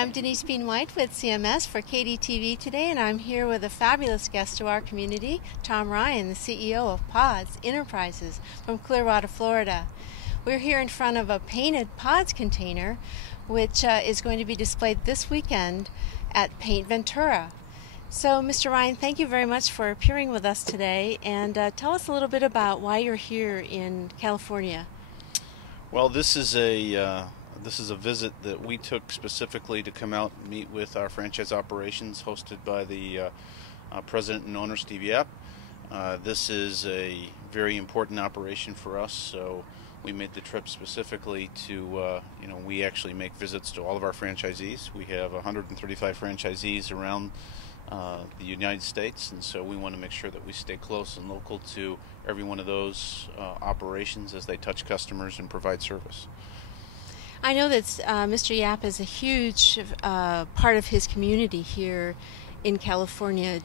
I'm Denise Bean White with CMS for KDTV today, and I'm here with a fabulous guest to our community, Tom Ryan, the CEO of Pods Enterprises from Clearwater, Florida. We're here in front of a painted Pods container, which is going to be displayed this weekend at Paint Ventura. So, Mr. Ryan, thank you very much for appearing with us today, and tell us a little bit about why you're here in California. Well, this is a visit that we took specifically to come out and meet with our franchise operations, hosted by the president and owner, Steve Yap. This is a very important operation for us, so we made the trip specifically to, we actually make visits to all of our franchisees. We have 135 franchisees around the United States, and so we want to make sure that we stay close and local to every one of those operations as they touch customers and provide service. I know that Mr. Yap is a huge part of his community here in California.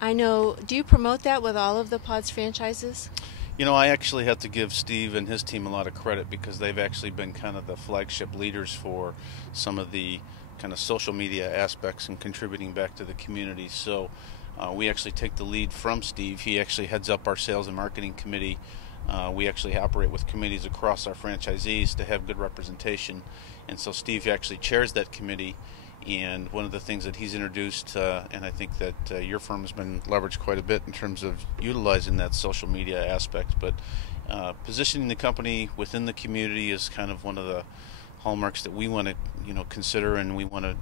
I know, do you promote that with all of the Pods franchises? You know, I actually have to give Steve and his team a lot of credit because they've actually been kind of the flagship leaders for some of the kind of social media aspects and contributing back to the community. So we actually take the lead from Steve. He actually heads up our sales and marketing committee. We actually operate with committees across our franchisees to have good representation, and so Steve actually chairs that committee. And one of the things that he's introduced, and I think that your firm has been leveraged quite a bit in terms of utilizing that social media aspect, but positioning the company within the community is kind of one of the hallmarks that we want to consider, and we want to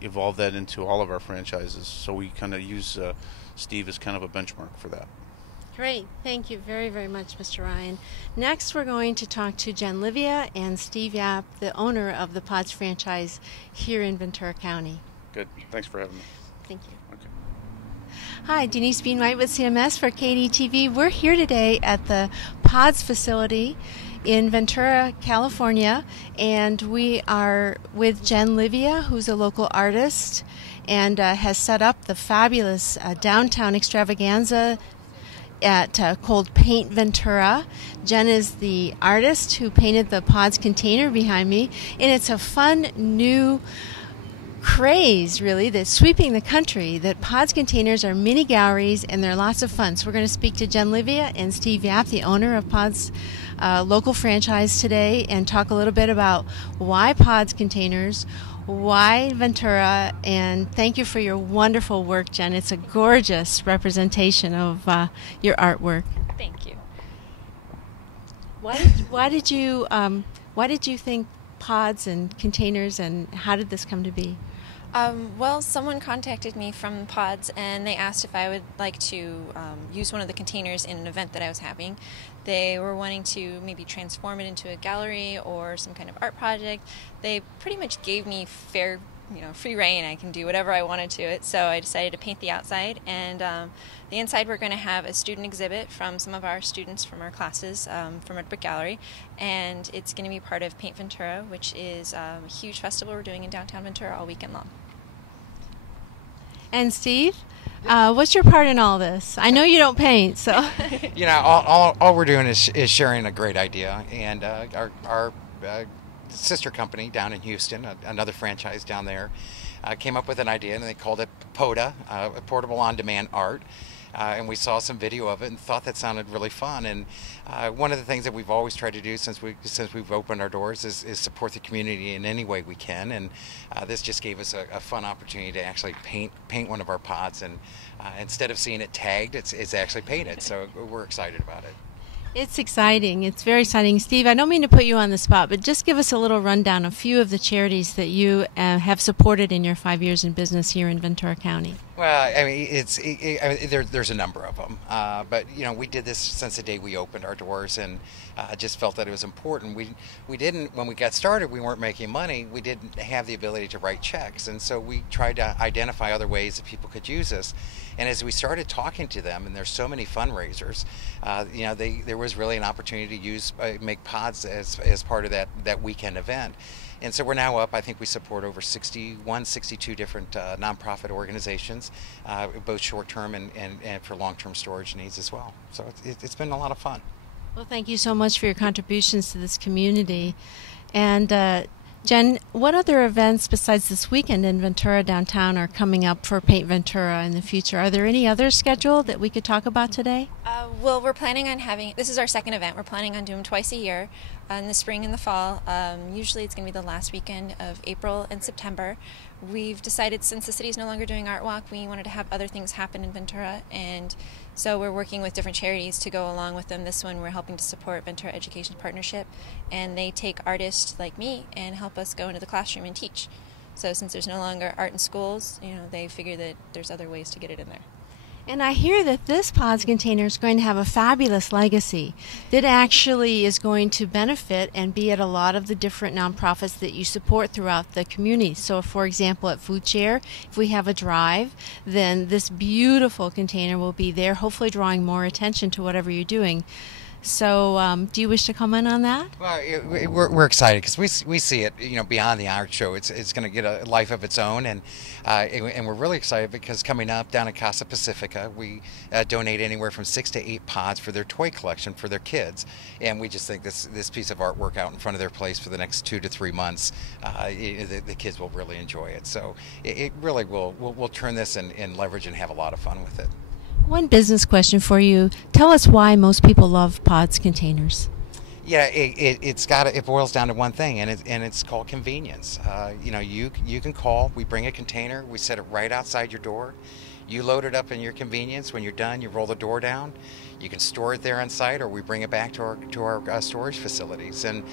evolve that into all of our franchises. So we kind of use Steve as kind of a benchmark for that. Great. Thank you very, very much, Mr. Ryan. Next, we're going to talk to Jen Livia and Steve Yap, the owner of the Pods franchise here in Ventura County. Good. Thanks for having me. Thank you. Okay. Hi, Denise Bean White with CMS for KDTV. We're here today at the Pods facility in Ventura, California, and we are with Jen Livia, who's a local artist and has set up the fabulous downtown extravaganza called Paint Ventura. Jen is the artist who painted the Pods container behind me, and it's a fun new craze, really, that's sweeping the country, that Pods containers are mini galleries and they're lots of fun. So we're going to speak to Jen Livia and Steve Yap, the owner of Pods local franchise today, and talk a little bit about why Pods containers, why Ventura, and thank you for your wonderful work, Jen. It's a gorgeous representation of your artwork. Thank you. Why did you think Pods and containers, and how did this come to be? Well, someone contacted me from Pods, and they asked if I would like to use one of the containers in an event that I was having. They were wanting to maybe transform it into a gallery or some kind of art project. They pretty much gave me free reign. I can do whatever I wanted to it. So I decided to paint the outside, and the inside we're going to have a student exhibit from some of our students from our classes from Red Brick Gallery, and it's going to be part of Paint Ventura, which is a huge festival we're doing in downtown Ventura all weekend long. And Steve, what's your part in all this? I know you don't paint, so. All we're doing is sharing a great idea, and our sister company down in Houston, another franchise down there, came up with an idea, and they called it PODA, Portable On-Demand Art. And we saw some video of it and thought that sounded really fun. And one of the things that we've always tried to do since we've opened our doors is support the community in any way we can. And this just gave us a fun opportunity to actually paint one of our pods. And instead of seeing it tagged, it's actually painted. So we're excited about it. It's exciting. It's very exciting. Steve, I don't mean to put you on the spot, but just give us a little rundown of a few of the charities that you have supported in your 5 years in business here in Ventura County. Well, I mean, there's a number of them, but we did this since the day we opened our doors, and just felt that it was important. We didn't, when we got started, we weren't making money. We didn't have the ability to write checks, and so we tried to identify other ways that people could use us. And as we started talking to them, and there's so many fundraisers, there was really an opportunity to make Pods as part of that weekend event. And so we're now up, I think we support over 62 different nonprofit organizations, both short-term and for long-term storage needs as well. So it's been a lot of fun. Well, thank you so much for your contributions to this community. And Jen, what other events besides this weekend in Ventura downtown are coming up for Paint Ventura in the future? Are there any others scheduled that we could talk about today? Well, we're planning on having, this is our second event. We're planning on doing them twice a year, in the spring and the fall. Usually it's going to be the last weekend of April and September. We've decided, since the city is no longer doing Art Walk, we wanted to have other things happen in Ventura, and so we're working with different charities to go along with them. This one we're helping to support Ventura Education Partnership, and they take artists like me and help us go into the classroom and teach. So since there's no longer art in schools, they figure that there's other ways to get it in there. And I hear that this PODS container is going to have a fabulous legacy that actually is going to benefit and be at a lot of the different nonprofits that you support throughout the community. So, for example, at Food Share, if we have a drive, then this beautiful container will be there, hopefully drawing more attention to whatever you're doing. So, do you wish to comment on that? Well, we're excited because we see it, beyond the art show. It's going to get a life of its own, and we're really excited because coming up down at Casa Pacifica, we donate anywhere from 6 to 8 pods for their toy collection for their kids, and we just think this piece of artwork out in front of their place for the next 2 to 3 months, the kids will really enjoy it. So it really we'll turn this and leverage and have a lot of fun with it. One business question for you. Tell us why most people love PODS containers. Yeah, it boils down to one thing, and it's called convenience. You can call. We bring a container. We set it right outside your door. You load it up in your convenience. When you're done, you roll the door down. You can store it there on site, or we bring it back to our storage facilities. And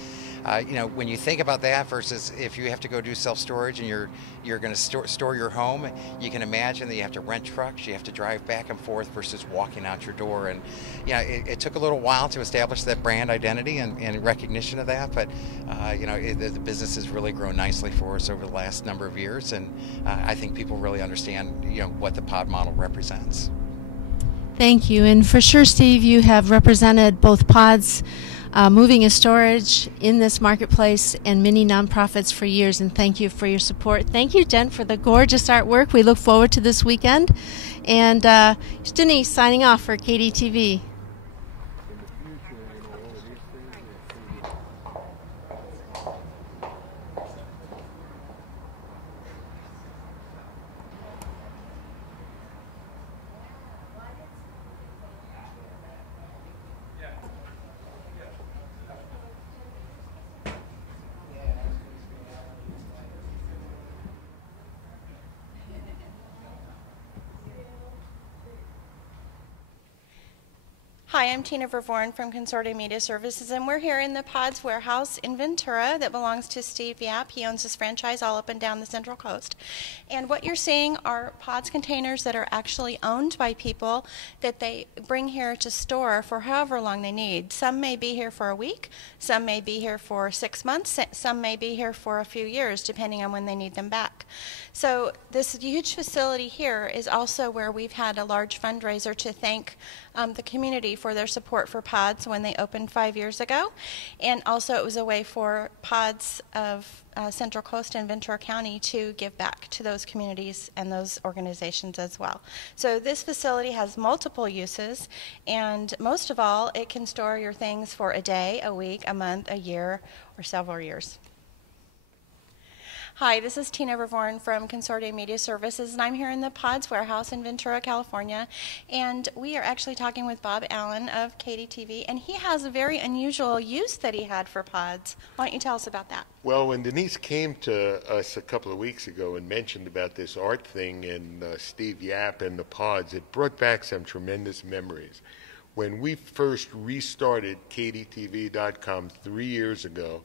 when you think about that versus if you have to go do self-storage and you're going to store your home, you can imagine that you have to rent trucks, you have to drive back and forth versus walking out your door. And it took a little while to establish that brand identity and recognition of that, but the business has really grown nicely for us over the last number of years, and I think people really understand what the pod model represents. Thank you. And for sure, Steve, you have represented both PODS moving and storage in this marketplace and many nonprofits for years, and thank you for your support. Thank you, Jen, for the gorgeous artwork. We look forward to this weekend. And Denise signing off for KDTV. Hi, I'm Tina Vervorn from Consortium Media Services, and we're here in the PODS warehouse in Ventura that belongs to Steve Yap. He owns this franchise all up and down the Central Coast. And what you're seeing are PODS containers that are actually owned by people that they bring here to store for however long they need. Some may be here for a week, some may be here for 6 months, some may be here for a few years, depending on when they need them back. So this huge facility here is also where we've had a large fundraiser to thank the community for their support for PODS when they opened 5 years ago. And also it was a way for PODS of Central Coast and Ventura County to give back to those communities and those organizations as well. So this facility has multiple uses, and most of all, it can store your things for a day, a week, a month, a year, or several years. Hi, this is Tina Vervorn from Consortium Media Services, and I'm here in the PODS warehouse in Ventura, California. And we are actually talking with Bob Allen of KDTV, and he has a very unusual use that he had for PODS. Why don't you tell us about that? Well, when Denise came to us a couple of weeks ago and mentioned about this art thing and Steve Yap and the PODS, it brought back some tremendous memories. When we first restarted KDTV.com 3 years ago,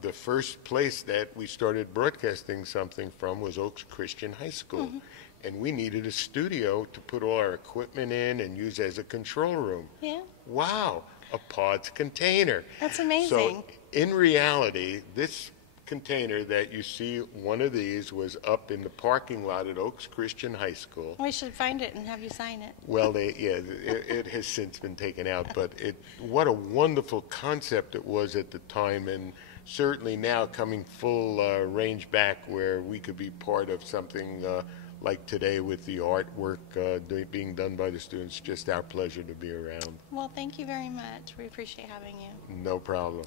the first place that we started broadcasting something from was Oaks Christian High School. Mm-hmm. And we needed a studio to put all our equipment in and use as a control room. Yeah. Wow, a PODS container. That's amazing. So in reality, this container that you see, one of these, was up in the parking lot at Oaks Christian High School. We should find it and have you sign it. Well, it has since been taken out, but what a wonderful concept it was at the time, and certainly now coming full range back where we could be part of something like today with the artwork being done by the students. Just our pleasure to be around. Well, thank you very much. We appreciate having you. No problem.